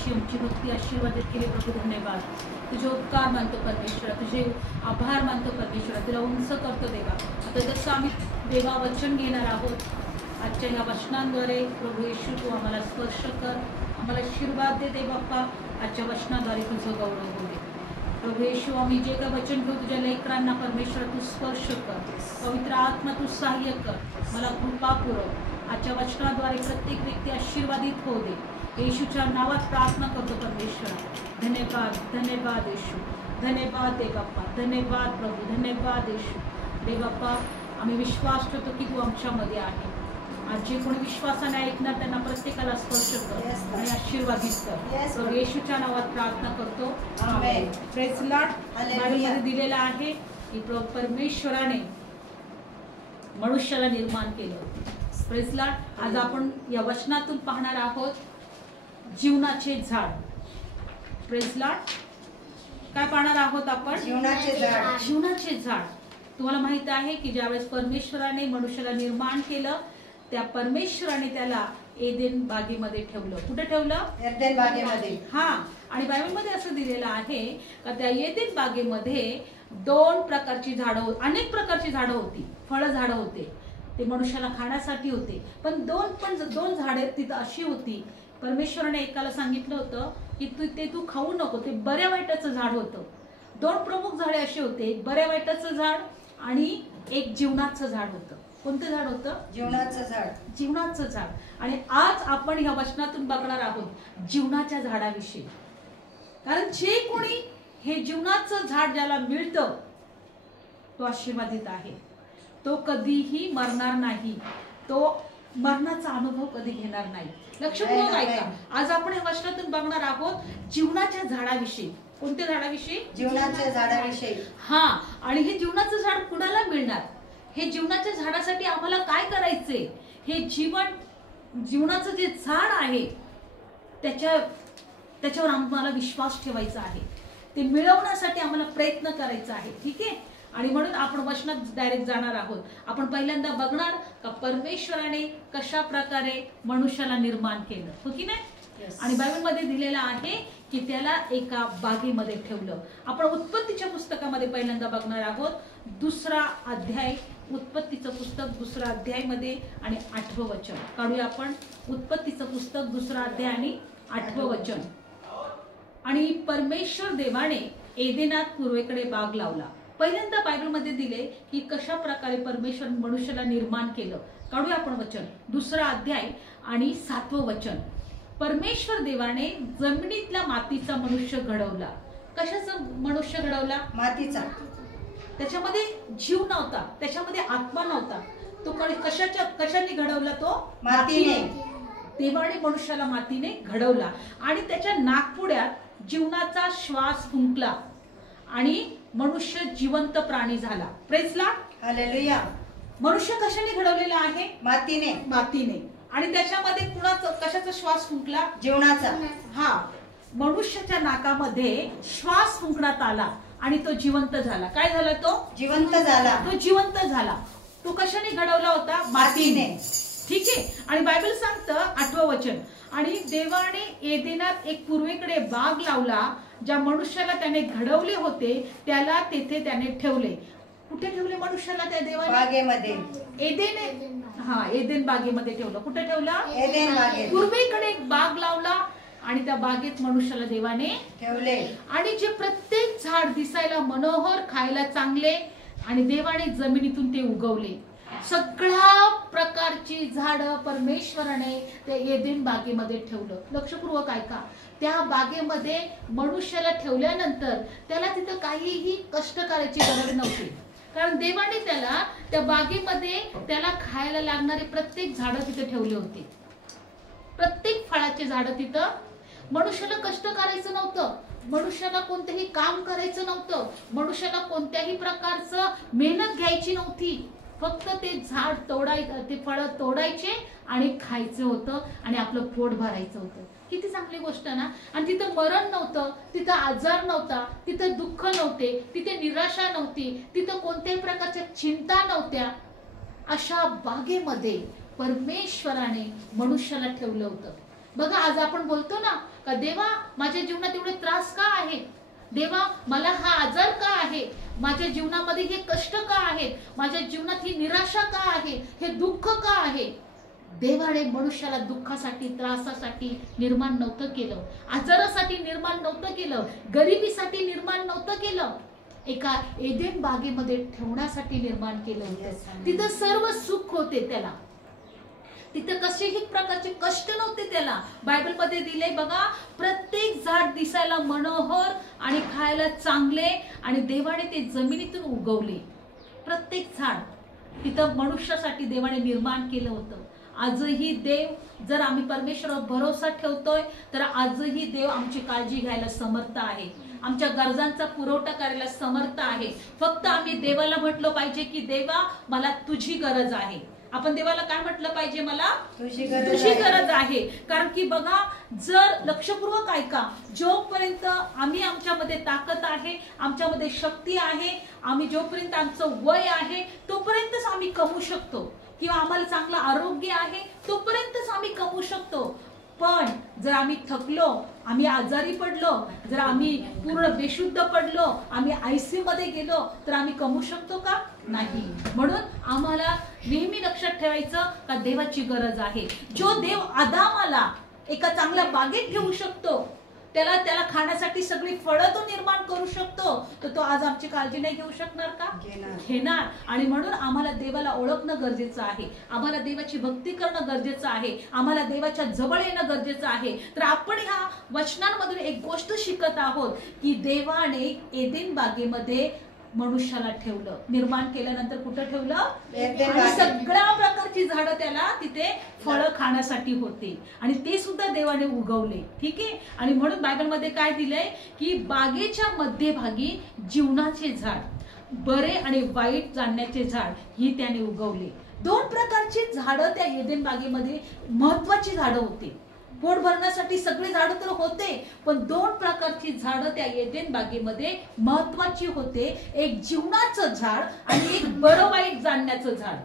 आजची आमची भक्ती आशीर्वादित केली प्रभू धन्यवाद. तुझे उपकार मानतो परमेश्वरा, तुझे आभार मानतो परमेश्वरा, तुला उंच करतो देवा. आता जसं आम्ही देवा वचन घेणार आहोत आजच्या ह्या वचनांद्वारे प्रभू येशू तू आम्हाला स्पर्श कर, आम्हाला आशीर्वाद दे दे बाप्पा. आजच्या वचनाद्वारे तुझं गौरव होऊ दे प्रभू येशू. आम्ही जे काय वचन घेऊ तुझ्या लेकरांना परमेश्वरा तू स्पर्श कर, पवित्र आत्मा तू सहाय्य कर, मला कृपा पुरव. आजच्या वचनाद्वारे प्रत्येक व्यक्ती आशीर्वादित होऊ दे. येशूच्या नावात प्रार्थना करतो परमेश्वरा. धन्यवाद धन्यवाद येशू, धन्यवाद दे बाप्पा, धन्यवाद प्रभू, धन्यवाद येशू. दे बाप्पा आम्ही विश्वास ठेवतो की तू आमच्यामध्ये आहे. आज जे कोणी विश्वासाने ऐकणार त्यांना प्रत्येकाला स्पर्श कर आणि आशीर्वादित कर. तर येशूच्या नावात प्रार्थना करतो. Praise Lord. बायबलमध्ये दिलेला आहे की परमेश्वराने मनुष्याला निर्माण केलं. Praise Lord. आज आपण या वचनातून पाहणार आहोत जीवनाचे झाड. Praise Lord. काय पाहणार आहोत आपण? जीवनाचे झाड. जीवनाचे झाड. तुम्हाला माहित आहे की ज्यावेळेस परमेश्वराने मनुष्याला निर्माण केलं त्या परमेश्वराने त्याला एदेन बागेमध्ये ठेवलं. कुठे ठेवलं? एदेन बागेमध्ये. हा. आणि बायबलमध्ये असं दिलेलं आहे का त्या एदेन बागेमध्ये 2 प्रकारची झाडं, अनेक प्रकारची झाडं होती, फळ झाडं होते, ते मनुष्याला खाण्यासाठी होते. पण दोन झाडे तिथं अशी होती, परमेश्वराने एकाला सांगितलं होतं की तू खाऊ नको, ते बऱ्या वाईटाचं झाड होतं. 2 प्रमुख झाडे अशी होते, एक बऱ्या वाईटाचं झाड आणि एक जीवनाचं झाड होतं. कोणतं झाड होतं? जीवनाचं झाड. जीवनाचं झाड. आणि आज आपण ह्या वचनातून बघणार आहोत जीवनाच्या झाडाविषयी. कारण जे कोणी हे जीवनाचं झाड ज्याला मिळतं तो आशीर्वादित आहे, तो कधीही मरणार नाही, तो मरणाचा अनुभव कधी घेणार नाही. लक्षपूर्वक ऐका. आज आपण या वचनातून बघणार आहोत जीवनाच्या झाडाविषयी. कोणत्या झाडाविषयी? जीवनाच्या झाडाविषयी. हा. आणि हे जीवनाचं झाड कुणाला मिळणार? हे जीवनाच्या झाडासाठी आम्हाला काय करायचे? हे जीवनाचं जे झाड आहे त्याच्यावर आम्हाला विश्वास ठेवायचा आहे. ते मिळवण्यासाठी आम्हाला प्रयत्न करायचा आहे. ठीक आहे. आणि म्हणून आपण वचनात डायरेक्ट जाणार आहोत. आपण पहिल्यांदा बघणार का परमेश्वराने कशा प्रकारे मनुष्याला निर्माण केलं, हो की नाही? आणि बायबलमध्ये दिलेलं आहे की त्याला एका बागेमध्ये ठेवलं. आपण उत्पत्तीच्या पुस्तकामध्ये पहिल्यांदा बघणार आहोत 2रा अध्याय, उत्पत्तीचं पुस्तक 2रा अध्यायमध्ये आणि 8वं वचन काढूया आपण. उत्पत्तीचं पुस्तक 2रा अध्याय आणि 8वं वचन. आणि परमेश्वर देवाने एदेनात पूर्वेकडे बाग लावला. पहिल्यांदा बायबलमध्ये दिले की कशा प्रकारे परमेश्वर मनुष्याला निर्माण केलं. काढूया आपण वचन 2रा अध्याय आणि 7वं वचन. परमेश्वर देवाने जमिनीतल्या मातीचा मनुष्य घडवला. कशाचा मनुष्य घडवला? मातीचा. त्याच्यामध्ये जीव नव्हता, त्याच्यामध्ये आत्मा नव्हता. तो कशाने घडवला? तो मातीने. देवाने मनुष्याला मातीने घडवला आणि त्याच्या नाकपुड्यात जीवनाचा श्वास फुंकला आणि मनुष्य जिवंत प्राणी झाला. Praise Lord. हालेलुया. मनुष्य कशाने घडवलेला आहे? मातीने. मातीने. आणि त्याच्यामध्ये कशाचा श्वास फुंकला? जीवनाचा. हा. मनुष्याच्या नाकामध्ये श्वास फुंकण्यात आला आणि तो जिवंत झाला. काय झाला? तो जिवंत झाला. तो जिवंत झाला. तो कशाने घडवला होता? मातीने. ठीक आहे. आणि बायबल सांगतं 8वं वचन. आणि देवाने एदेनात एक पूर्वेकडे बाग लावला. ज्या मनुष्याला त्याने घडवले होते त्याला तेथे त्याने ठेवले. कुठे ठेवले मनुष्याला? त्या देवाने बागेमध्ये. एदेन. हा. एदेन बागेमध्ये ठेवलं. कुठे ठेवलं? एदेन बागेत. पूर्वेकडे एक बाग लावला आणि त्या बागेत मनुष्याला देवाने ठेवले. आणि जे प्रत्येक झाड दिसायला मनोहर, खायला चांगले आणि देवाने जमिनीतून ते उगवले. सगळ्या प्रकारची झाडं परमेश्वराने त्या एदेन बागेमध्ये ठेवलं. लक्षपूर्वक ऐका. त्या बागेमध्ये मनुष्याला ठेवल्यानंतर त्याला तिथं काहीही कष्ट करायची गरज नव्हती. कारण देवाने त्याला त्या बागेमध्ये त्याला खायला लागणारे प्रत्येक झाडं तिथे ठेवले होते. प्रत्येक फळाचे झाडं तिथं. मनुष्याला कष्ट करायचं नव्हतं, मनुष्याला कोणतेही काम करायचं नव्हतं, मनुष्याला कोणत्याही प्रकारचं मेहनत घ्यायची नव्हती. फक्त ते झाड तोडायचं, ते फळं तोडायचे आणि खायचं होतं आणि आपलं पोट भरायचं होतं. किती चांगली गोष्ट ना. आणि तिथं मरण नव्हतं, तिथं आजार नव्हता, तिथं दुःख नव्हते, तिथे निराशा नव्हती, तिथं कोणत्याही प्रकारच्या चिंता नव्हत्या. अशा बागेमध्ये परमेश्वराने मनुष्याला ठेवलं होतं. बघा आज आपण बोलतो ना का देवा माझ्या जीवनात एवढे त्रास का आहे, देवा मला हा आजार का आहे, माझ्या जीवनामध्ये हे कष्ट का आहेत, माझ्या जीवनात ही निराशा का आहे, हे दुःख का आहे. देवाने मनुष्याला दुःखासाठी त्रासासाठी निर्माण नव्हतं केलं, आजारासाठी निर्माण नव्हतं केलं, गरिबीसाठी निर्माण नव्हतं केलं, एका एदेन बागेमध्ये ठेवण्यासाठी निर्माण केलं होतं. तिथं सर्व सुख होते त्याला, तिथे कसेही प्रकारचे कष्ट नव्हते त्याला. बायबल मध्ये दिले बघा, प्रत्येक झाड दिसायला मनोहर आणि खायला चांगले आणि देवाने ते जमिनीतून उगवले. प्रत्येक झाड तिथं मनुष्यासाठी देवाने निर्माण केलं होतं. आजही देव, जर आम्ही परमेश्वरावर भरोसा ठेवतोय तर आजही देव आमची काळजी घ्यायला समर्थ आहे, आमच्या गरजांचा पुरवठा करायला समर्थ आहे. फक्त आम्ही देवाला म्हटलं पाहिजे की देवा मला तुझी गरज आहे. आपण देवाला काय म्हटलं पाहिजे, मला तुझी गरज आहे. कारण की बघा, जर लक्षपूर्वक ऐका, जोपर्यंत आम्ही आमच्यामध्ये ताकद आहे, आमच्यामध्ये शक्ती आहे, आम्ही जोपर्यंत आमचं वय आहे तोपर्यंतच आम्ही कमवू शकतो, किंवा आम्हाला चांगलं आरोग्य आहे तोपर्यंतच आम्ही कमवू शकतो. पण जर आम्ही थकलो, आम्ही आजारी पडलो, जर आम्ही पूर्ण बेशुद्ध पडलो, आम्ही आयसीयू मध्ये गेलो तर आम्ही कमवू शकतो का? नाही. म्हणून आम्हाला नेहमी लक्षात ठेवायचं का देवाची गरज आहे. जो देव आदामाला एका चांगल्या बागेत ठेवू शकतो, त्याला खाण्यासाठी सगळी फळं तो निर्माण करू शकतो, तर तो आज आमची काळजी नाही घेऊ शकणार का? घेणार. आणि म्हणून आम्हाला देवाला ओळखणं गरजेचं आहे, आम्हाला देवाची भक्ती करणं गरजेचं आहे, आम्हाला देवाच्या जवळ येणं गरजेचं आहे. तर आपण ह्या वचनांमधून एक गोष्ट शिकत आहोत की देवाने एदेन बागेमध्ये मनुष्याला ठेवलं, निर्माण केल्यानंतर कुठं ठेवलं? आणि सगळ्या प्रकारची झाडं त्याला तिथे फळं खाण्यासाठी होते आणि ते सुद्धा देवाने उगवले. ठीक आहे. आणि म्हणून बायबलमध्ये काय दिलंय की बागेच्या मध्यभागी जीवनाचे झाड, बरे आणि वाईट जाणण्याचे झाड ही त्याने उगवले. दोन प्रकारची झाडं त्या एदेन बागेमध्ये महत्वाची झाडं होती. पोट भरण्यासाठी सगळे झाडं तर होते, पण दोन प्रकारची झाडं त्या एदेन बागेमध्ये महत्वाची होते. एक जीवनाचं झाड आणि एक बरं वाईट जाणण्याचं झाड.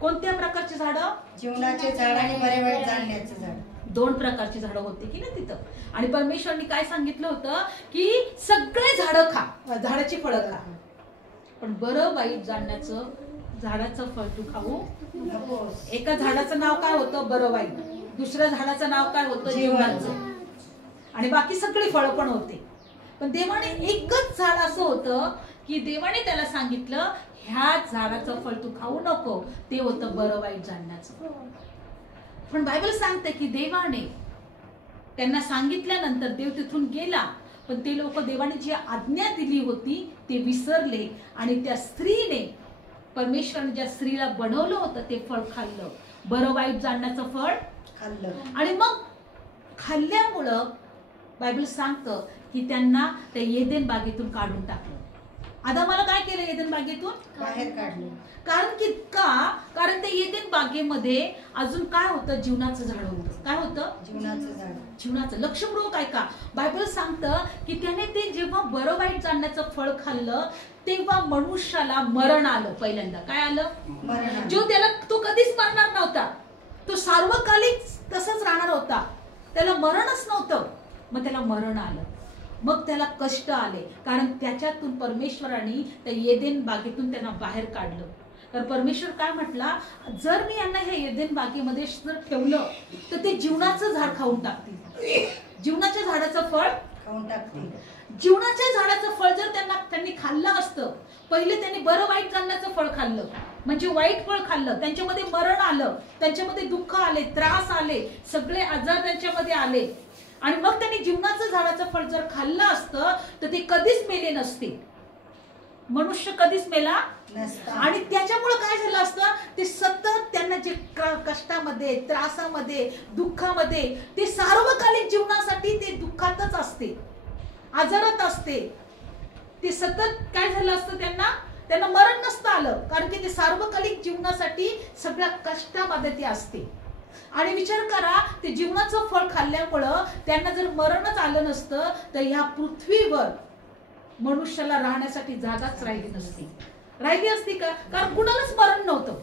कोणत्या प्रकारची झाडं? जीवनाचे झाड आणि बरे वाईट जाणण्याचं झाड. दोन प्रकारची झाडं होती की ना तिथं. आणि परमेश्वरांनी काय सांगितलं होतं की सगळे झाडं खा, झाडाची फळं खा, पण बरं वाईट जाणण्याचं झाडाचं फळ तू खाऊ नकोस. एका झाडाचं नाव काय होतं? बरं वाईट. दुसऱ्या झाडाचं नाव काय होतं? जीवनाचं. आणि बाकी सगळी फळं पण होते. पण देवाने एकच झाड असं होतं की देवाने त्याला सांगितलं ह्या झाडाचं फळ तू खाऊ नको, ते होतं बरं वाईट जाणण्याचं. पण बायबल सांगते की देवाने त्यांना सांगितल्यानंतर देव तिथून गेला, पण ते लोक देवाने जी आज्ञा दिली होती ते विसरले आणि त्या स्त्रीने, परमेश्वराने ज्या स्त्रीला बनवलं होतं ते फळ खाल्लं, बरं वाईट जाणण्याचं फळ खाल्लं. आणि मग खाल्ल्यामुळं बायबल सांगतं की त्यांना त्या एदेन बागेतून काढून टाकलं. आदामाला काय केलं? एदेन बागेतून बाहेर काढलं. कारण ते एदेन बागेमध्ये अजून काय होतं? जीवनाचं झाड होतं. काय होतं? जीवनाचं झाड. जीवनाचं. लक्षपूर्वक ऐका, बायबल सांगतं की त्याने ते जेव्हा बरं वाईट जाणण्याचं फळ खाल्लं तेव्हा मनुष्याला मरण आलं. पहिल्यांदा काय आलं? मरण. जो त्याला, तो कधीच मरणार नव्हता, तो सार्वकालिक तसंच राहणार होता, त्याला मरणच नव्हतं. मग त्याला मरण आलं, मग त्याला कष्ट आले, कारण त्याच्यातून परमेश्वराने त्या एदेन बागेतून त्यांना बाहेर काढलं. तर परमेश्वर काय म्हटला, जर मी यांना ह्या एदेन बागेमध्ये जर ठेवलं तर ते जीवनाचं झाड खाऊन टाकतील, जीवनाच्या झाडाचं फळ खाऊन टाकतील. जीवनाच्या झाडाचं फळ जर त्यांनी खाल्लं असतं, पहिले त्यांनी बरं वाईट जाणण्याचं फळ खाल्लं, म्हणजे वाईट फळ खाल्लं, त्यांच्यामध्ये मरण आलं, त्यांच्यामध्ये दुःख आले, त्रास आले, सगळे आजार त्यांच्यामध्ये आले, आणि मग त्यांनी जीवनाचं झाडाचं फळ जर खाल्लं असतं तर ते कधीच मेले नसते, मनुष्य कधीच मेला नसता. आणि त्याच्यामुळे काय झालं असतं, ते सतत त्यांना जे कष्टामध्ये, त्रासामध्ये, दुःखामध्ये, ते सार्वकालिक जीवनासाठी ते दुःखातच असते, आजारात असते. ते सतत काय झालं असतं, त्यांना मरण नसतं आलं, कारण की ते सार्वकालिक जीवनासाठी सगळ्या कष्टामध्ये ते असते. आणि विचार करा, ते जीवनाचं फळ खाल्ल्यामुळं त्यांना जर मरणच आलं नसतं तर ह्या पृथ्वीवर मनुष्याला राहण्यासाठी जागाच राहिली नसती. राहिली असती का? कारण कुणालाच मरण नव्हतं,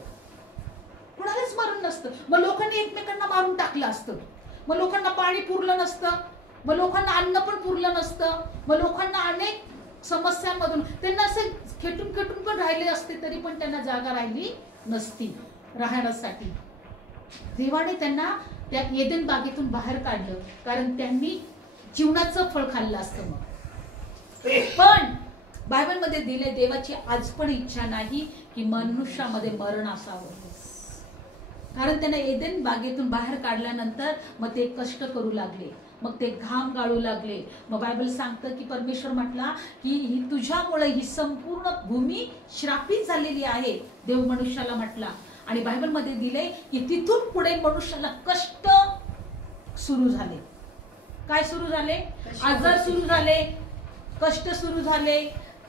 कुणालाच मरण नसतं. मग लोकांनी एकमेकांना मारून टाकलं असतं. मग लोकांना पाणी पुरलं नसतं, मग लोकांना अन्न पण पुरलं नसतं, मग लोकांना अनेक समस्यांमधून त्यांना असे खेटून खेटून पण राहिले असते तरी पण त्यांना जागा राहिली नसती राहण्यासाठी. देवाने त्यांना त्या एदेन बागेतून बाहेर काढलं कारण त्यांनी जीवनाचं फळ खाल्लं असतं. मग पण बायबलमध्ये दिले देवाची आज पण इच्छा नाही की मनुष्यामध्ये मरण असावं, कारण त्यांना एदेन बागेतून बाहेर काढल्यानंतर मग ते कष्ट करू लागले, मग ते घाम गाळू लागले. मग बायबल सांगतं की परमेश्वर म्हटला की ही तुझ्यामुळे ही संपूर्ण भूमी श्रापित झालेली आहे, देव मनुष्याला म्हटला. आणि बायबलमध्ये दिले की तिथून पुढे मनुष्याला कष्ट सुरू झाले. काय सुरू झाले? आजार सुरू झाले, कष्ट सुरू झाले,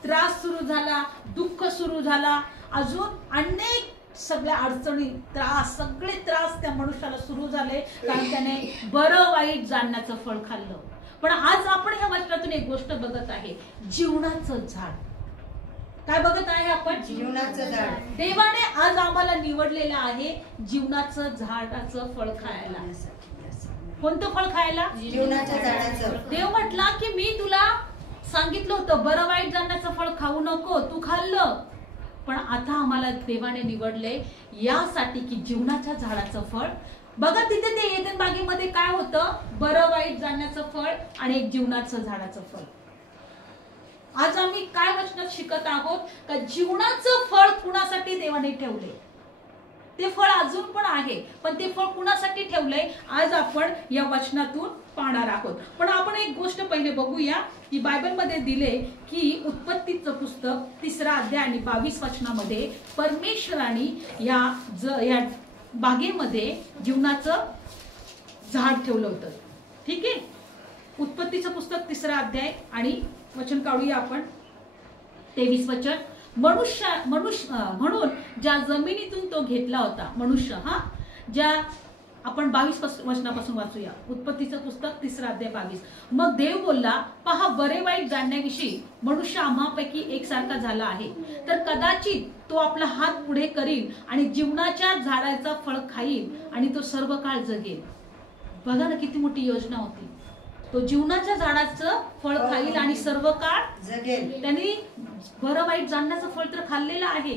त्रास सुरू झाला, दुःख सुरू झाला, अजून अनेक सगळ्या अडचणी, त्रास, सगळे त्रास त्या मनुष्याला सुरू झाले कारण त्याने बरं वाईट जाणण्याचं फळ खाल्लं. पण आज आपण ह्या वचनातून एक गोष्ट बघत आहे, जीवनाचं झाड. काय बघत आहे आपण? जीवनाचं झाड. देवाने आज आम्हाला निवडलेलं आहे जीवनाचं झाडाचं फळ खायला. कोणतं फळ खायला? जीवनाच्या झाडाचं. देव म्हटला की मी तुला सांगितलं होतं बरं वाईट जाणण्याचं फळ खाऊ नको, तू खाल्लं. पण आता आम्हाला देवाने निवडले यासाठी की जीवनाच्या झाडाचं फळ. बघा तिथे ते एदेन बागेमध्ये काय होतं? बरं वाईट जाणण्याचं फळ आणि एक जीवनाचं झाडाचं फळ. आज आम्ही काय वचनात शिकत आहोत का जीवनाचं फळ कुणासाठी देवाने ठेवले? ते फळ अजून पण आहे, पण ते फळ कुणासाठी ठेवलंय आज आपण या वचनातून पाहणार आहोत. पण आपण एक गोष्ट पहिले बघूया की बायबलमध्ये दिले की उत्पत्तीचं पुस्तक 3रा अध्याय आणि 22 वचनामध्ये परमेश्वराने या बागेमध्ये जीवनाचं झाड ठेवलं होतं. ठीक आहे, उत्पत्तीचं पुस्तक 3रा अध्याय आणि वचन काढूया आपण 23 वचन. म्हणून ज्या जमिनीतून तो घेतला होता मनुष्य, ज्या आपण 22 वचनापासून वाचूया. उत्पत्तीचं पुस्तक 3रा अध्याय 22. मग देव बोलला, पहा बरे वाईट जाणण्याविषयी मनुष्य आम्हापैकी एकसारखा झाला आहे, तर कदाचित तो आपला हात पुढे करील आणि जीवनाच्या झाडाचा फळ खाईल आणि तो सर्व काळ जगेल. बघा ना किती मोठी योजना होती. तो जीवनाच्या झाडाचं फळ खाईल आणि सर्व काळ जगेल. त्यांनी बरं वाईट जाणण्याचं फळ तर खाल्लेलं आहे,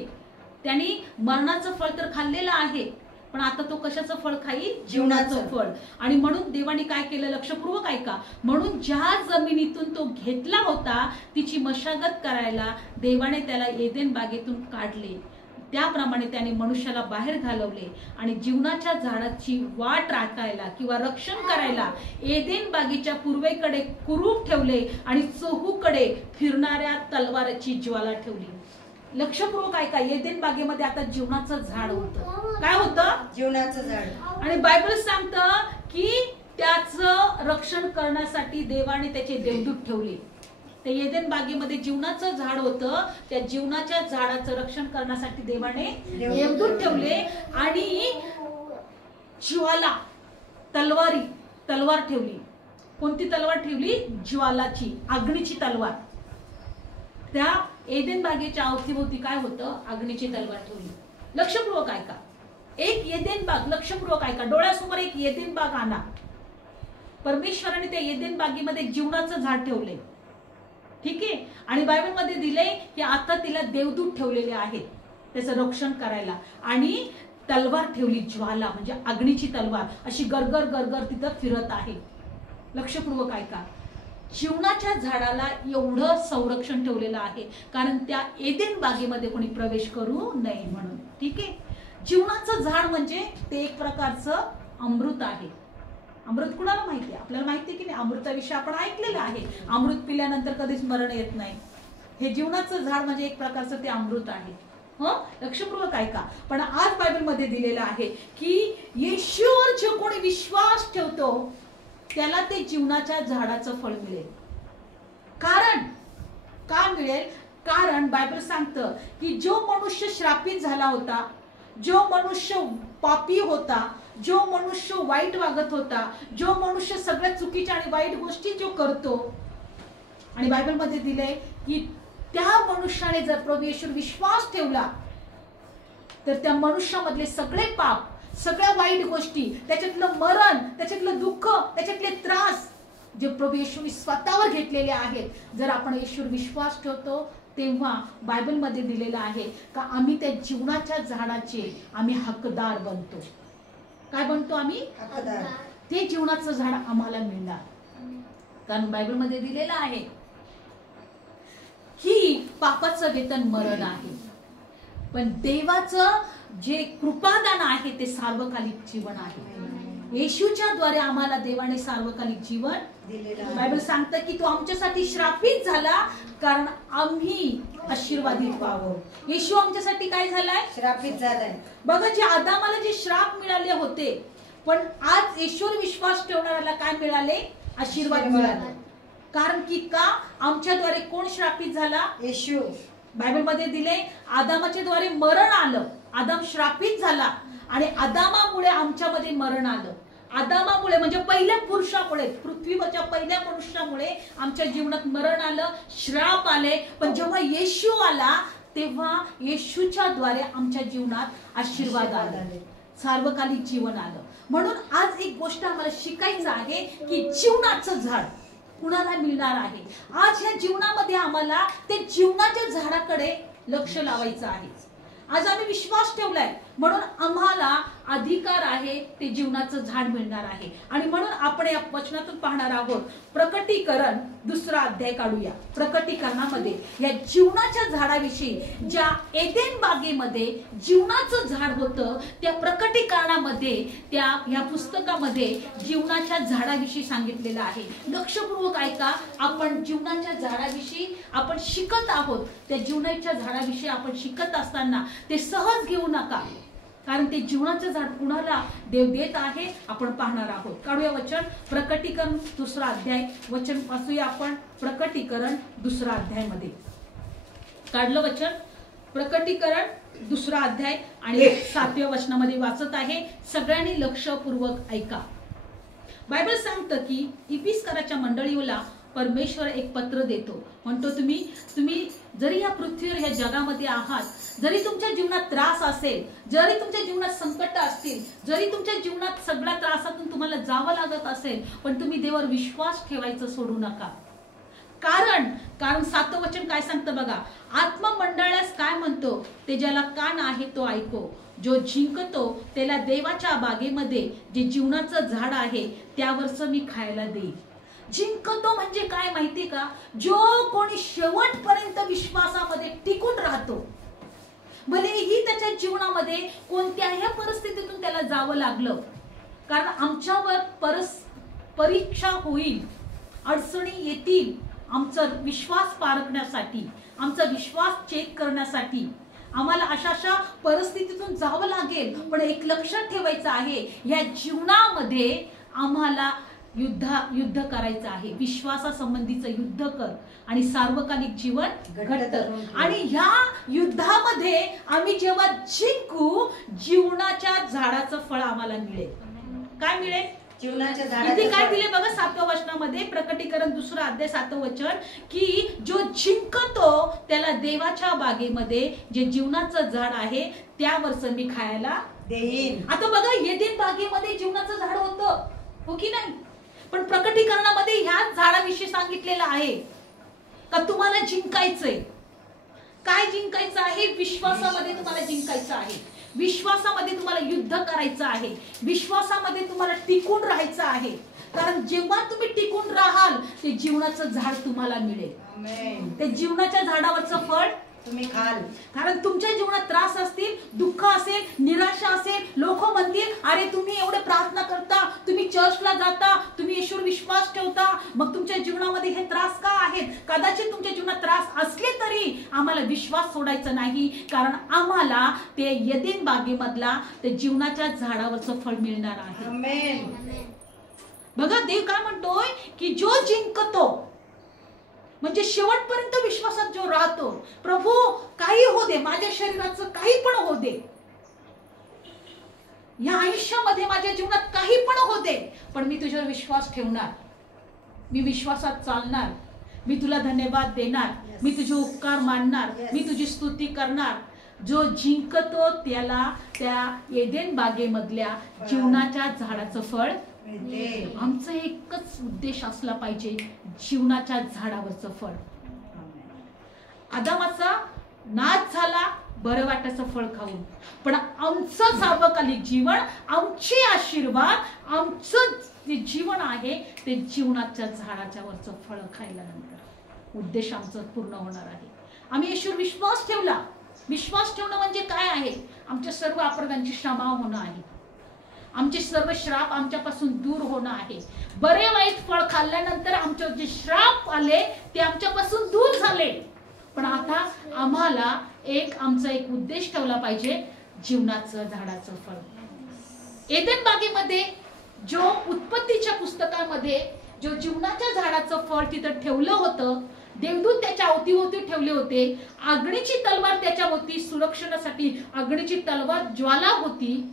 त्यांनी मरणाचं फळ तर खाल्लेलं आहे, पण आता तो कशाचं फळ खाईल? जीवनाचं फळ. आणि म्हणून देवाने काय केलं? लक्षपूर्वक ऐका. म्हणून ज्या जमिनीतून तो घेतला होता तिची मशागत करायला देवाने त्याला एदेन बागेतून काढले. त्याप्रमाणे त्याने मनुष्याला बाहेर घालवले आणि जीवनाच्या झाडाची वाट राखायला किंवा रक्षण करायला एदेन बागेच्या पूर्वेकडे कुरूप ठेवले आणि चहूकडे फिरणाऱ्या तलवाराची ज्वाला ठेवली. लक्षपूर्वक ऐका. एदेन बागेमध्ये आता जीवनाचं झाड होतं. काय होतं? जीवनाचं झाड. आणि बायबल सांगतं की त्याचं रक्षण करण्यासाठी देवाने त्याचे देवदूत ठेवले. ते एदेन बागेमध्ये जीवनाचं झाड होतं, त्या जीवनाच्या झाडाचं रक्षण करण्यासाठी देवाने देवदूत ठेवले आणि ज्वाला तलवार ठेवली. कोणती तलवार ठेवली? ज्वालाची, अग्नीची तलवार. त्या एदेन बागेच्या अवतीभोवती काय होतं? अग्नीची तलवार ठेवली. लक्षपूर्वक ऐका. एक एदेन बाग, लक्षपूर्वक ऐका, डोळ्यासमोर एक एदेन बाग आणा. परमेश्वराने त्या एदेन बागेमध्ये जीवनाचं झाड ठेवले. ठीक आहे. आणि बायबलमध्ये दिले की आता तिला देवदूत ठेवलेले आहेत त्याचं रक्षण करायला आणि तलवार ठेवली, ज्वाला म्हणजे अग्नीची तलवार अशी गरगर गरगर तिथं फिरत आहे. लक्षपूर्वक ऐका. जीवनाच्या झाडाला एवढं संरक्षण ठेवलेलं आहे कारण त्या एदेन बागेमध्ये कोणी प्रवेश करू नये म्हणून. ठीक आहे. जीवनाचं झाड म्हणजे ते एक प्रकारचं अमृत आहे. अमृत कुणाला माहिती आहे? आपल्याला माहिती आहे की नाही? अमृताविषयी आपण ऐकलेलं आहे. अमृत पिल्यानंतर कधीच मरण येत नाही. हे जीवनाचं झाड म्हणजे एक प्रकारचं ते अमृत आहे. लक्षपूर्वक ऐका. पण आज बायबलमध्ये दिलेलं आहे की येशूवर जो कोणी विश्वास ठेवतो त्याला ते जीवनाच्या झाडाचं फळ मिळेल. कारण का मिळेल? कारण बायबल सांगतं की जो मनुष्य श्रापित झाला होता, जो मनुष्य पापी होता, जो मनुष्य वाईट वागत होता, जो मनुष्य सगळ्या चुकीच्या आणि वाईट गोष्टी जो करतो, आणि बायबलमध्ये दिले की त्या मनुष्याने जर प्रभू येशूवर विश्वास ठेवला तर त्या मनुष्यामधले सगळे पाप, सगळ्या वाईट गोष्टी, त्याच्यातलं मरण, त्याच्यातलं दुःख, त्याच्यातले त्रास जे प्रभू येशूने स्वतःवर घेतलेले आहेत, जर आपण येशूवर विश्वास ठेवतो तेव्हा बायबलमध्ये दिलेलं आहे का आम्ही त्या जीवनाच्या झाडाचे आम्ही हकदार बनतो. काय बनतो आम्ही? हकदार. ते जीवनाचं झाड आम्हाला मिळणार. कारण बायबलमध्ये दिलेलं आहे की पापाचं वेतन मरण आहे, पण देवाचं जे कृपादान आहे ते सार्वकालिक जीवन आहे. येशूच्या द्वारे आम्हाला देवाने सार्वकालिक जीवन दिलेलं आहे. बायबल सांगतं की तो आमच्यासाठी श्रापित झाला कारण आम्ही आशीर्वादित व्हावं. येशू आमच्यासाठी काय झालाय? श्रापित झालाय. बघा, जे आदामाला जे श्राप मिळाले होते, पण आज येशूवर विश्वास ठेवणाऱ्याला काय मिळाले? आशीर्वाद मिळाला. कारण की का? आमच्याद्वारे कोण श्रापित झाला? येशू. बायबलमध्ये दिले आदामाच्या द्वारे मरण आलं, आदाम श्रापित झाला आणि आदामामुळे आमच्यामध्ये मरण आलं. आदामामुळे म्हणजे पहिल्या पुरुषामुळे, पृथ्वीवरच्या पहिल्या मनुष्यामुळे आमच्या जीवनात मरण आलं, श्राप आले. पण जेव्हा येशू आला तेव्हा येशूच्या द्वारे आमच्या जीवनात आशीर्वाद आले, सार्वकालिक जीवन आलं. म्हणून आज एक गोष्ट आम्हाला शिकायचं आहे की जीवनाचं झाड कुणाला मिळणार आहे. आज ह्या जीवनामध्ये आम्हाला ते जीवनाच्या झाडाकडे लक्ष लावायचं आहे. आज आम्ही विश्वास ठेवलाय म्हणून आम्हाला अधिकार आहे ते जीवनाचं झाड मिळणार आहे. आणि म्हणून आपण या वचनातून पाहणार आहोत प्रकटीकरण 2 अध्याय काढूया. प्रकटीकरणामध्ये या जीवनाच्या झाडाविषयी, ज्या एदेन बागेमध्ये जीवनाचं झाड होतं, त्या प्रकटीकरणामध्ये या पुस्तकामध्ये जीवनाच्या झाडाविषयी सांगितलेलं आहे. लक्षपूर्वक ऐका. आपण जीवनाच्या झाडाविषयी आपण शिकत आहोत. त्या जीवनाच्या झाडाविषयी आपण शिकत असताना ते सहज घेऊ नका, कारण ते जीवनाचं झाड कुणाला देव देत आहे आपण पाहणार आहोत. काढूया वचन. प्रकटीकरण 2 अध्याय वचन वाचूया आपण. प्रकटीकरण 2 अध्याय मध्ये काढलं वचन. प्रकटीकरण 2 अध्याय आणि 7व्या वचनामध्ये वाचत आहे. सगळ्यांनी लक्षपूर्वक ऐका. बायबल सांगतं की इफिसकराच्या मंडळीला परमेश्वर एक पत्र देतो. म्हणतो तुम्ही जरी या पृथ्वीवर या जगामध्ये आहात, जरी तुमच्या जीवनात त्रास असेल, जरी तुमच्या जीवनात संकट असतील, जरी तुमच्या जीवनात सगळ्या त्रासातून तुम्हाला जावं लागत असेल, पण तुम्ही देवावर विश्वास ठेवायचं सोडू नका. कारण 7वं वचन काय सांगतं बघा. आत्ममंडळास काय म्हणतो? ते ज्याला कान आहे तो ऐको. जो जिंकतो त्याला देवाच्या बागेमध्ये जे जीवनाचं झाड आहे त्यावरच मी खायला देईन. जिंकतो म्हणजे काय माहिती का? जो कोणी शेवटपर्यंत विश्वासामध्ये टिकून राहतो, भलेही त्याच्या जीवनामध्ये कोणत्याही परिस्थितीतून त्याला जावं लागलं, कारण आमच्यावर परीक्षा होईल, अडचणी येतील, आमचा विश्वास पारखण्यासाठी, आमचा विश्वास चेक करण्यासाठी आम्हाला अशा परिस्थितीतून जावं लागेल. पण एक लक्षात ठेवायचं आहे, या जीवनामध्ये आम्हाला युद्ध करायचं आहे. विश्वासासंबंधीचं युद्ध कर आणि सार्वकालिक जीवन घट्ट. आणि ह्या युद्धामध्ये आम्ही जेव्हा जिंकू, जीवनाच्या झाडाचं फळ आम्हाला मिळेल. काय मिळेल? जीवनाच्या इथे झाडाचं काय फळ. दिले बघा 7व्या वचनामध्ये. प्रकटीकरण 2 अध्याय 7वं वचन की जो जिंकतो त्याला देवाच्या बागेमध्ये जे जीवनाचं झाड आहे त्यावरच मी खायला देईन. आता बघा, एदेन बागेमध्ये जीवनाचं झाड होतं, हो की नाही? पण प्रकटीकरणामध्ये ह्याच झाडाविषयी सांगितलेलं आहे का तुम्हाला जिंकायचंय. काय जिंकायचं आहे? विश्वासामध्ये तुम्हाला जिंकायचं आहे. विश्वासामध्ये तुम्हाला युद्ध करायचं आहे. विश्वासामध्ये तुम्हाला टिकून राहायचं आहे. कारण जेव्हा तुम्ही टिकून राहाल ते जीवनाचं झाड तुम्हाला मिळेल. आमेन. ते जीवनाच्या झाडावरचं फळ तुम्ही खाल. कारण तुमच्या जीवनात त्रास असतील, दुःख असेल, निराशा असेल, लोक म्हणतील अरे तुम्ही एवढे प्रार्थना करता, तुम्ही चर्चला जाता, तुम्ही येशूवर विश्वास ठेवता, मग तुमच्या जीवनामध्ये हे त्रास का आहेत? कदाचित तुमच्या जीवनात त्रास असले तरी आम्हाला विश्वास सोडायचा नाही, कारण आम्हाला ते एदेन बागेमधला ते जीवनाच्या झाडावरचं फळ मिळणार आहे. आमेन. बघा, देव काय म्हणतोय की जो जिंकतो म्हणजे शेवटपर्यंत विश्वासात जो राहतो, प्रभू काही हो दे, माझ्या शरीराचं काही पण हो दे, या आयुष्यामध्ये माझ्या जीवनात काही पण हो दे, पण मी तुझ्यावर विश्वास ठेवणार, मी विश्वासात चालणार, मी तुला धन्यवाद देणार, मी तुझे उपकार मानणार, मी तुझी स्तुती करणार. जो जिंकतो त्याला त्या एदेन बागेमधल्या जीवनाच्या झाडाचं फळ मिळते. आमचा एकच उद्देश असला पाहिजे, जीवनाच्या झाडावरचं फळ. आदामाचा नाश झाला बरं वाटायचं फळ खाऊन, पण आमचं सार्वकालिक जीवन, आमचे आशीर्वाद, आमचं जे जीवन आहे ते जीवनाच्या झाडाच्या वरचं फळ खायल्यानंतर उद्देश आमचा पूर्ण होणार आहे. आम्ही येशूवर विश्वास ठेवला. विश्वास ठेवणं म्हणजे काय आहे? आमच्या सर्व अपराधांची क्षमा होणं आहे, आमचे सर्व श्राप आमच्यापासून दूर होणं आहे. बरे वाईट फळ खाल्ल्यानंतर आमचे जे श्राप आले ते आमच्यापासून दूर झाले. पण आता आम्हाला आमचा एक उद्देश ठेवला पाहिजे, जीवनाचं झाडाचं फळ. एदेन बागेमध्ये जो उत्पत्तीच्या पुस्तकामध्ये जो जीवनाच्या झाडाचं फळ तिथं ठेवलं होतं, देवदूत त्याच्या अवतीभोवती ठेवले होते. अग्नीची तलवार त्याच्याभोवती सुरक्षणासाठी अग्नीची तलवार ज्वाला होती.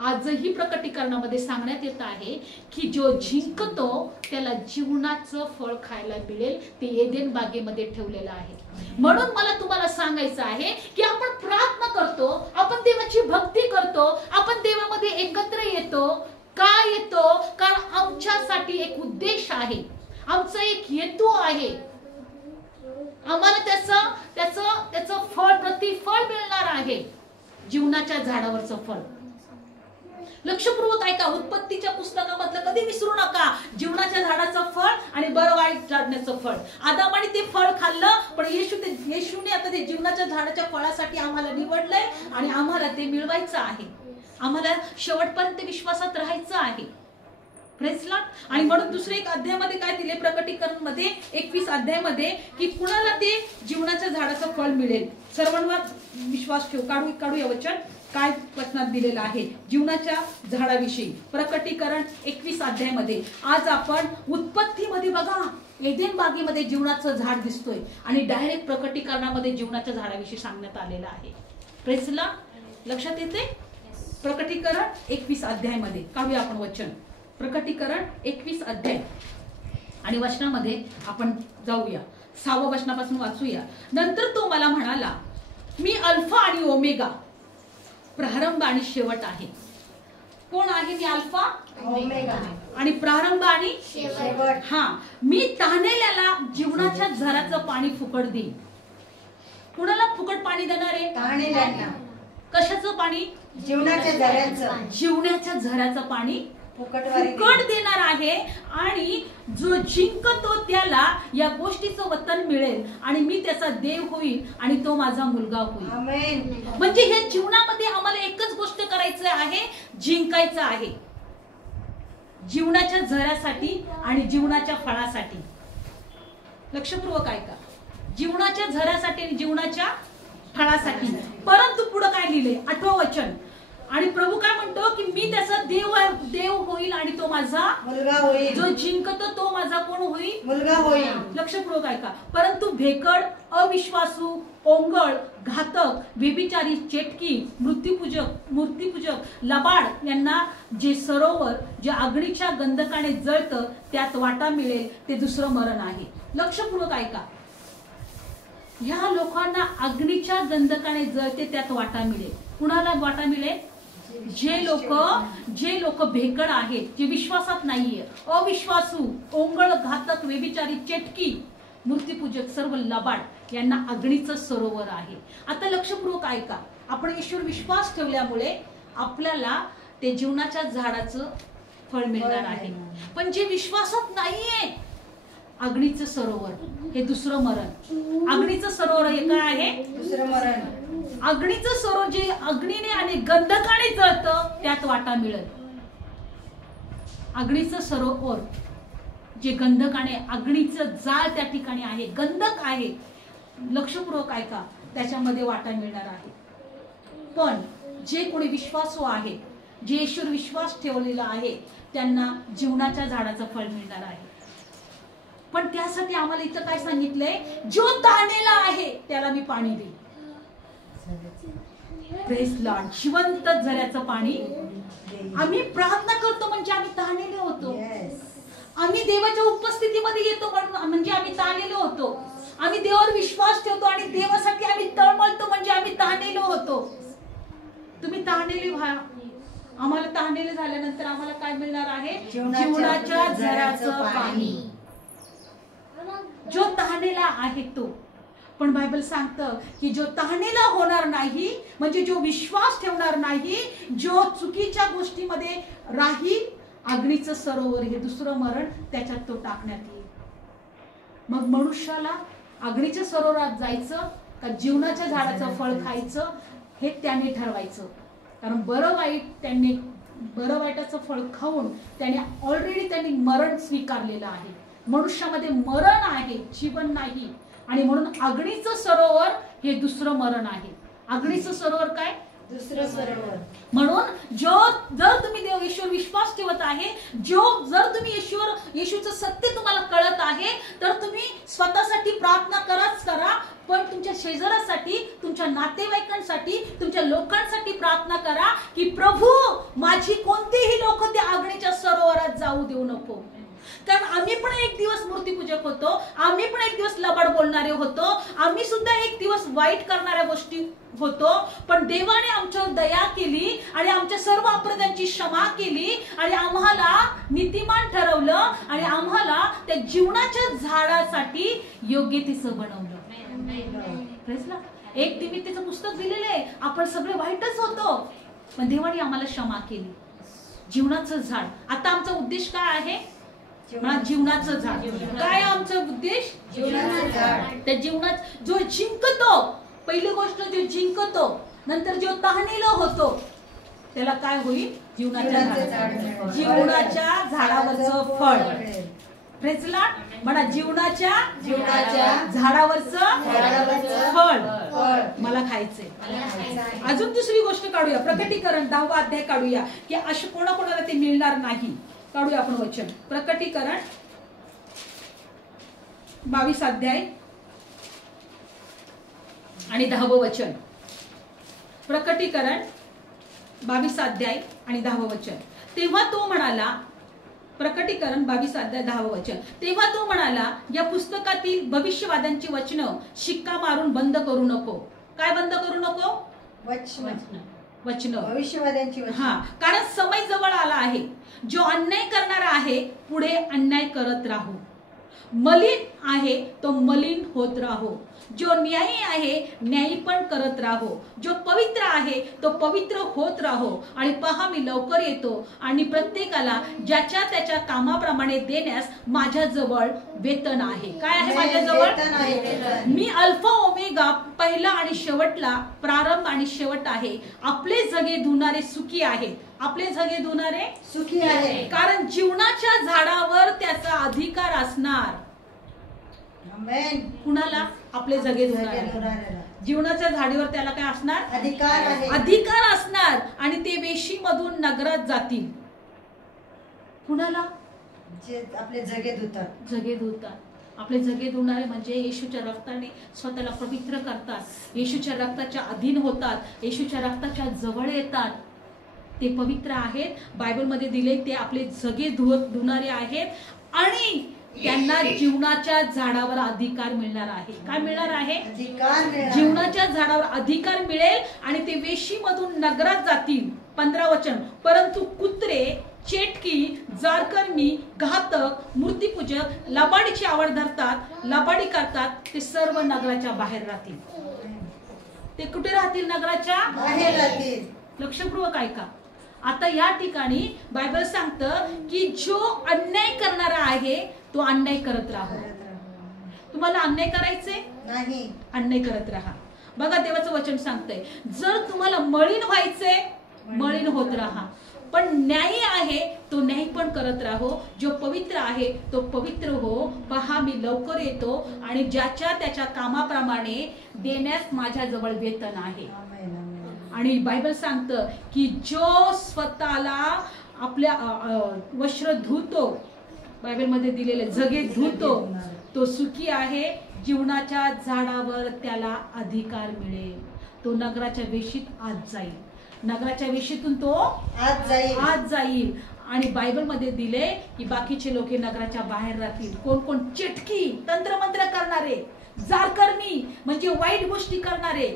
आजही प्रकटीकरणामध्ये सांगण्यात येत आहे की जो जिंकतो त्याला जीवनाचं फळ खायला मिळेल. ते एदेन बागेमध्ये ठेवलेलं आहे. म्हणून मला तुम्हाला सांगायचं आहे की आपण प्रार्थना करतो, आपण देवाची भक्ती करतो, आपण देवामध्ये एकत्र येतो. का येतो? कारण आमच्यासाठी एक उद्देश आहे, आमचा एक हेतू आहे. आम्हाला त्याचं फळ, प्रतिफळ मिळणार आहे, जीवनाच्या झाडावरचं फळ. लक्षपूर्वक ऐका, उत्पत्तीच्या पुस्तकामधलं कधी विसरू नका. जीवनाच्या झाडाचं फळ आणि बरं वाईट जाण्याचं फळ. आदामाने ते फळ खाल्लं, पण येशूने आता ते जीवनाच्या झाडाच्या फळासाठी आम्हाला निवडलंय आणि आम्हाला ते मिळवायचं आहे. आम्हाला शेवटपर्यंत विश्वासात राहायचं आहे. Praise Lord. आणि म्हणून दुसरे एक अध्यायामध्ये काय दिले, प्रकटीकरण मध्ये 21 अध्यायामध्ये, की कुणाला ते जीवनाच्या झाडाचं फळ मिळेल. सर्वांवर विश्वास ठेव. काढूया वचन. काय वचनात दिलेलं आहे जीवनाच्या झाडाविषयी. प्रकटीकरण 21 अध्यायामध्ये. आज आपण उत्पत्तीमध्ये बघा, एदेन बागेमध्ये जीवनाचं झाड दिसतोय आणि डायरेक्ट प्रकटीकरणामध्ये जीवनाच्या झाडाविषयी सांगण्यात आलेलं आहे. Praise Lord. लक्षात येते? प्रकटीकरण 21 अध्यायामध्ये काढूया आपण वचन. प्रकटीकरण 21 अध्याय आणि वचनामध्ये आपण जाऊया. 6व्या वचनापासून वाचूया. नंतर तो मला म्हणाला, मी अल्फा आणि ओमेगा, प्रारंभ आणि शेवट आहे. कोण आहे? मी अल्फा ओमेगा आणि प्रारंभ आणि शेवट. हा, मी तान्हेल्याला जीवनाच्या झराचं पाणी फुकट देईन. कुणाला फुकट पाणी देणार आहे? तान्हेल्याला. कशाचं पाणी? जीवनाच्या झऱ्याचं. जीवनाच्या झऱ्याचं पाणी फुकट देणार आहे. आणि जो जिंकतो त्याला या गोष्टीचं वतन मिळेल आणि मी त्याचा देव होईल आणि तो माझा मुलगा होईल. आमेन. म्हणजे हे जीवनामध्ये आम्हाला एकच गोष्ट करायचं आहे, जिंकायचं आहे. जीवनाच्या झऱ्यासाठी आणि जीवनाच्या फळासाठी. लक्षपूर्वक ऐका. जीवनाच्या झऱ्यासाठी आणि जीवनाच्या फळासाठी. परंतु पुढे काय लिहिले? 8वं वचन. आणि प्रभू काय म्हणतो की मी त्याचा देव होईल आणि तो माझा मुलगा होईल. जो जिंकतो तो माझा कोण होईल? मुलगा होईल. लक्षपूर्वक ऐका. परंतु भेकड, अविश्वासू, ओंगळ, घातक, व्यभिचारी, चेटकी, मूर्तिपूजक, लबाड यांना जे सरोवर जे अग्नीच्या गंधकाने जळतं त्यात वाटा मिळेल, ते दुसरं मरण आहे. लक्षपूर्वक ऐका. ह्या लोकांना अग्नीच्या गंधकाने जळते त्यात वाटा मिळेल. कुणाला वाटा मिळेल? जे लोक भेकड आहेत, जे विश्वासात नाहीये, अविश्वासू, ओंगळ, घातक, व्यभिचारी, चेटकी, मूर्तिपूजक, सर्व लबाड यांना अग्नीचं सरोवर आहे. आता लक्षपूर्वक ऐका. आपण येशूवर विश्वास ठेवल्यामुळे आपल्याला ते जीवनाच्या झाडाचं फळ मिळणार आहे. पण जे विश्वासात नाहीये, अग्नीचं सरोवर हे दुसरं मरण. अग्नीचं सरोवर हे काय आहे? दुसरं मरण. अग्नीचं सरोवर जे अग्नीने आणि गंधकाने जळतं त्यात वाटा मिळेल. अग्नीचं सरोवर जे गंधकाने, अग्नीचं जाळ त्या ठिकाणी आहे, गंधक आहे. लक्षपूर्वक ऐका, त्याच्यामध्ये वाटा मिळणार आहे. पण जे कोणी विश्वासू आहे, जे येशूवर विश्वास ठेवलेला आहे, त्यांना जीवनाच्या झाडाचं फळ मिळणार आहे. पण त्यासाठी आम्हाला इथं काय सांगितलंय? जो ताणलेला आहे त्याला मी पाणी देईन. Praise Lord. जिवंत झऱ्याचं पाणी. आम्ही प्रार्थना करतो म्हणजे आम्ही ताणलेले होतो. आम्ही देवाच्या उपस्थितीमध्ये येतो म्हणजे आम्ही ताणलेले होतो. आम्ही देवावर विश्वास ठेवतो आणि देवासाठी आम्ही तळमळतो, म्हणजे आम्ही तहानेलो होतो. तुम्ही तहानेले व्हा. आम्हाला तहानेले झाल्यानंतर आम्हाला काय मिळणार आहे? जीवनाच्या झऱ्याचं पाणी. जो तहानेला आहे तो. पण बायबल सांगतं की जो तहानेला होणार नाही, म्हणजे जो विश्वास ठेवणार नाही, जो चुकीच्या गोष्टीमध्ये राहील, अग्नीचं सरोवर हे दुसरं मरण त्याच्यात तो टाकण्यात येईल. मग मनुष्याला अग्नीच्या सरोवरात जायचं का जीवनाच्या झाडाचं फळ खायचं हे त्याने ठरवायचं. कारण बरं वाईटाचं फळ खाऊन त्याने ऑलरेडी मरण स्वीकारलेलं आहे. मनुष्यामध्ये मरण आहे, जीवन नाही. आणि म्हणून अग्नीचं सरोवर हे दुसरं मरण आहे. अग्नीचं सरोवर काय? दुसरं सरोवर. म्हणून जर तुम्ही देव येशूवर विश्वास ठेवत आहे, जर तुम्ही येशूचं सत्य तुम्हाला कळत आहे, तर तुम्ही स्वतःसाठी प्रार्थना करा, पण तुमच्या शेजाऱ्यासाठी, तुमच्या नातेवाईकांसाठी, तुमच्या लोकांसाठी प्रार्थना करा की प्रभू माझी कोणतेही लोक त्या अग्नीच्या सरोवरात जाऊ देऊ नको. कारण आम्ही पण एक दिवस मूर्तीपूजक होतो, आम्ही पण एक दिवस लबाड बोलणारे होतो, आम्ही सुद्धा एक दिवस वाईट करणाऱ्या गोष्टी होतो. पण देवाने आमच्यावर दया केली आणि आमच्या सर्व अपराधांची क्षमा केली आणि आम्हाला नीतिमान ठरवलं आणि आम्हाला त्या जीवनाच्या झाडासाठी योग्यतेचं बनवलं. एक तिमित्तेचं पुस्तक दिलेलं आहे. आपण सगळे वाईटच होतो, पण देवाने आम्हाला क्षमा केली. जीवनाचं झाड. आता आमचा उद्देश काय आहे? जीवनाचं झाड. काय आमचा उद्देश? जीवनाचं झाड. त्या जीवनात जो जिंकतो, पहिली गोष्ट जो जिंकतो, नंतर जो तहानेला होतो त्याला काय होईल? जीवनाच्या झाडावरचं फळ. Praise Lord. म्हणा जीवनाच्या झाडावरचं फळ मला खायचंय. अजून दुसरी गोष्ट काढूया. प्रकटीकरण 10वा अध्याय काढूया की अशा कोणाकोणाला ते मिळणार नाही. काढूया आपण वचन. प्रकटीकरण 22 अध्याय आणि 10वं वचन. प्रकटीकरण 22 अध्याय आणि 10वं वचन. तेव्हा तो म्हणाला, प्रकटीकरण 22 अध्याय 10वं वचन. तेव्हा तो म्हणाला, या पुस्तकातील भविष्यवादांची वचनं शिक्का मारून बंद करू नको. काय बंद करू नको? वचन. भविष्यवाद्यांची वचनं. हा, कारण समय जवळ आला आहे. जो अन्याय करणारा आहे पुढे अन्याय करत राहू. मलिन आहे तो मलिन होत राहो. जो न्यायी आहे न्यायी पण करत राहो. जो पवित्र आहे तो पवित्र होत राहो. आणि पहा मी लवकर येतो आणि प्रत्येकाला ज्याच्या त्याच्या कामाप्रमाणे देण्यास माझ्याजवळ वेतन आहे. काय आहे माझ्याजवळ? मी अल्फा ओमेगा, पहिला आणि शेवटला, प्रारंभ आणि शेवट आहे. आपले जगे धुणारे सुखी आहेत. आपले जगे धुणारे सुखी आहे. कारण जीवनाच्या झाडावर त्याचा अधिकार असणार. कुणाला? आपले जगे धुणारे. जीवनाच्या झाडीवर त्याला काय असणार? अधिकार असणार. आणि ते वेशीमधून नगरात जातील. कुणाला? जे आपले जगे धुतात. जगे धुतात. आपले जगे धुणारे म्हणजे येशूच्या रक्ताने स्वतःला पवित्र करतात, येशूच्या रक्ताच्या अधीन होतात, येशूच्या रक्ताच्या जवळ येतात. ते पवित्र आहेत. बायबलमध्ये दिले ते आपले जगे धुणारे आहेत आणि त्यांना जीवनाच्या झाडावर अधिकार मिळणार आहे. काय मिळणार आहे? जीवनाच्या झाडावर अधिकार मिळेल आणि ते वेशीमधून नगरात जातील. 15 वचन. परंतु कुत्रे, चेटकी, जारकर्मी, घातक, मूर्तीपूजक, लबाडीची आवड धरतात, लबाडी करतात, ते सर्व नगराच्या बाहेर राहतील. ते कुठे राहतील? नगराच्या बाहेर राहतील. लक्षपूर्वक ऐका. आता या ठिकाणी बायबल सांगतं की जो अन्याय करणारा आहे तो अन्याय करत राहा. तुम्हाला अन्याय करायचे नाही, अन्याय करत राहा. बघा देवाचं वचन सांगतंय, जर तुम्हाला मळीन व्हायचे मळीन होत राहा, पण न्यायी आहे तो न्याय पण करत राहो. जो पवित्र आहे तो पवित्र हो. पहा मी लवकर येतो आणि ज्याच्या त्याच्या कामाप्रमाणे देण्यास माझ्याजवळ वेतन आहे. आणि बायबल सांगतं की जो स्वतःला आपल्या वस्त्र धुतो, बायबलमध्ये दिलेले जगे धुतो, तो सुखी आहे. जीवनाच्या झाडावर त्याला अधिकार मिळेल. तो नगराच्या वेशीत आत जाईल. नगराच्या वेशीतून तो आत जाईल. आणि बायबलमध्ये दिले की बाकीचे लोक नगराच्या बाहेर राहतील. कोण कोण? चिटकी, तंत्रमंत्र करणारे, जारकर्मी म्हणजे वाईट गोष्टी करणारे,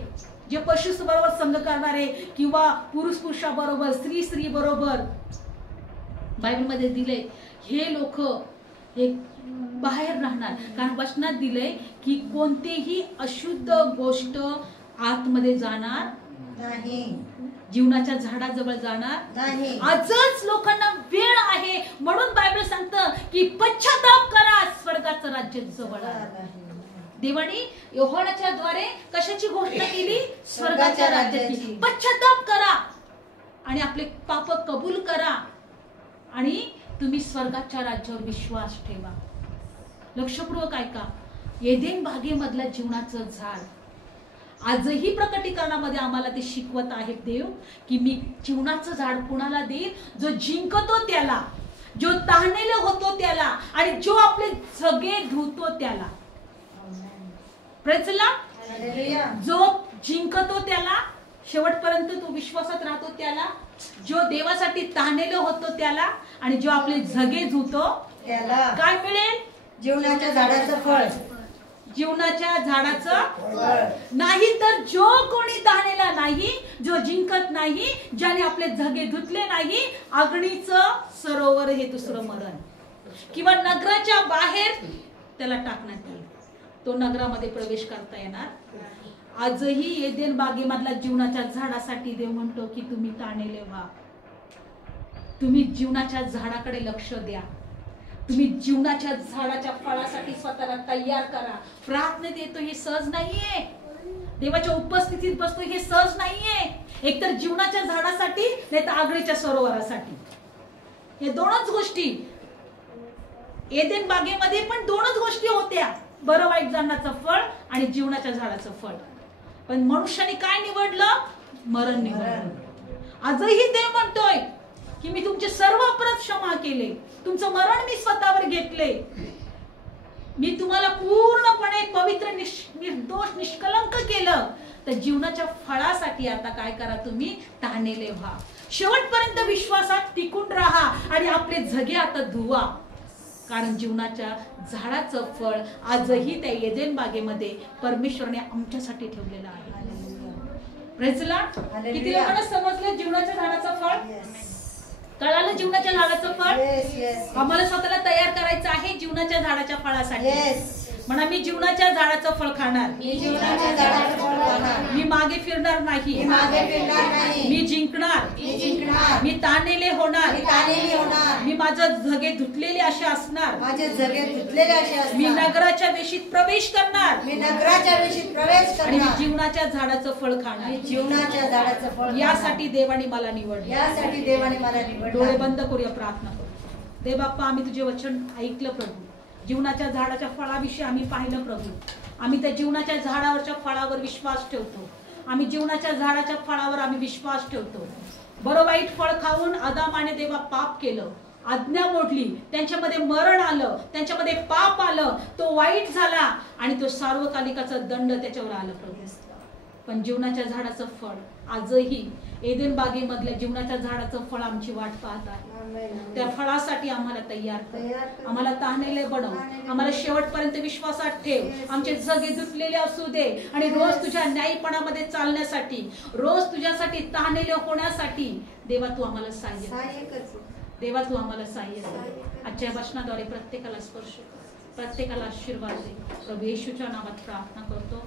जे पशु बरोबर संग करणारे किंवा पुरुषा बरोबर, स्त्री बरोबर बायबलमध्ये दिले, हे लोक हे बाहेर राहणार. कारण वचनात दिलंय की कोणतीही अशुद्ध गोष्ट आतमध्ये जाणार नाही, जीवनाच्या झाडाजवळ जाणार नाही. आजच लोकांना वेळ आहे, म्हणून बायबल सांगतं की पश्चाताप करा, स्वर्गाचं राज्य जवळ आहे. देवाने योहानाच्या द्वारे कशाची घोषणा केली? स्वर्गाच्या राज्याची. पश्चाताप करा आणि आपले पाप कबूल करा आणि तुम्ही स्वर्गाच्या राज्यावर विश्वास ठेवा. लक्षपूर्वक ऐका, एदेन बागेमधलं जीवनाचं झाड आजही प्रकटीकरणामध्ये आम्हाला ते शिकवत आहे देव की मी जीवनाचं झाड कुणाला देईल? जो जिंकतो त्याला, जो तहानेला होतो त्याला आणि जो आपले सगळे धुतो त्याला. Praise Lord. जो जिंकतो त्याला, शेवटपर्यंत तो विश्वासात राहतो त्याला, जो देवासाठी तहानेला होतो त्याला आणि जो आपले झगे धुतो त्याला काय मिळेल? जीवनाच्या झाडाचं फळ. जीवनाच्या झाडाचं फळ. नाही तर जो कोणी तहानेला नाही, जो जिंकत नाही, ज्याने आपले झगे धुतले नाही, अग्नीचं सरोवर हे दुसरं मरण किंवा नगराच्या बाहेर त्याला टाकण्यात येईल. तो नगरामध्ये प्रवेश करता येणार. आजही एदेन बागेमधल्या जीवनाच्या झाडासाठी देव म्हणतो की तुम्ही ताणेले व्हा, तुम्ही जीवनाच्या झाडाकडे लक्ष द्या, तुम्ही जीवनाच्या झाडाच्या फळासाठी स्वतःला तयार करा. प्रार्थनेत येतो हे सहज नाहीये, देवाच्या उपस्थितीत बसतो हे सहज नाहीये. एकतर जीवनाच्या झाडासाठी, नाही तर आगळीच्या सरोवरासाठी. हे दोनच गोष्टी एदेन बागेमध्ये पण दोनच गोष्टी होत्या, बरं वाईट जाण्याचं फळ आणि जीवनाच्या झाडाचं फळ. पण मनुष्याने काय निवडलं? मरण निवडलं. आजही देव म्हणतोय की मी तुमचे सर्व अपराध क्षमा केले, तुमचं मरण मी स्वतःवर घेतले, मी तुम्हाला पूर्णपणे पवित्र निर्दोष निष्कलंक केलं. तर जीवनाच्या फळासाठी आता काय करा? तुम्ही तहानेले व्हा, शेवटपर्यंत विश्वासात टिकून राहा आणि आपले झगे आता धुवा. कारण जीवनाच्या झाडाचं फळ आजही त्या एदेन बागेमध्ये परमेश्वराने आमच्यासाठी ठेवलेलं आहे. Praise Lord. किती लोकांना समजलं जीवनाच्या झाडाचं फळ? कळालं जीवनाच्या झाडाचं फळ? आम्हाला स्वतःला तयार करायचं आहे जीवनाच्या झाडाच्या फळासाठी. म्हणा, मी जीवनाच्या झाडाचं फळ खाणार, मी मागे फिरणार नाही, मी जिंकणार, मी ताणेले होणार, मी माझं झगे धुतलेले असे असणार, मी नगराच्या वेशीत प्रवेश करणार, आणि मी जीवनाच्या झाडाचं फळ खाणार. जीवनाच्या झाडाचं फळ यासाठी देवाने मला निवडले. यासाठी देवाने मला निवडले. डोळे बंद करूया, प्रार्थना करू. देव बाप्पा, आम्ही तुझे वचन ऐकलं प्रभू. जीवनाच्या झाडाच्या फळाविषयी आम्ही पाहिलं प्रभू. आम्ही त्या जीवनाच्या झाडावरच्या फळावर विश्वास ठेवतो. आम्ही जीवनाच्या झाडाच्या फळावर आम्ही विश्वास ठेवतो. बरं वाईट फळ खाऊन आदाम आणि देवा पाप केलं, आज्ञा मोडली, त्यांच्यामध्ये मरण आलं, त्यांच्यामध्ये पाप आलं, तो वाईट झाला आणि तो सार्वकालिकाचा दंड त्याच्यावर आला प्रभू. पण जीवनाच्या झाडाचं फळ आजही एदेन बागेमधल्या जीवनाच्या झाडाचं फळ आमची वाट पाहत आहे. त्या फळासाठी आम्हाला तयार कर, आम्हाला तहानेले बनव, आम्हाला शेवटपर्यंत विश्वासात ठेव. आमचे जगे धुतलेले असू दे आणि रोज तुझ्या न्यायपणामध्ये चालण्यासाठी, रोज तुझ्यासाठी तहानेले होण्यासाठी देवा तू आम्हाला सहाय्य कर. देवा तू आम्हाला सहाय्य कर. आजच्या वचनाद्वारे प्रत्येकाला स्पर्श कर, प्रत्येकाला आशीर्वाद दे. प्रभू येशूच्या नावात प्रार्थना करतो.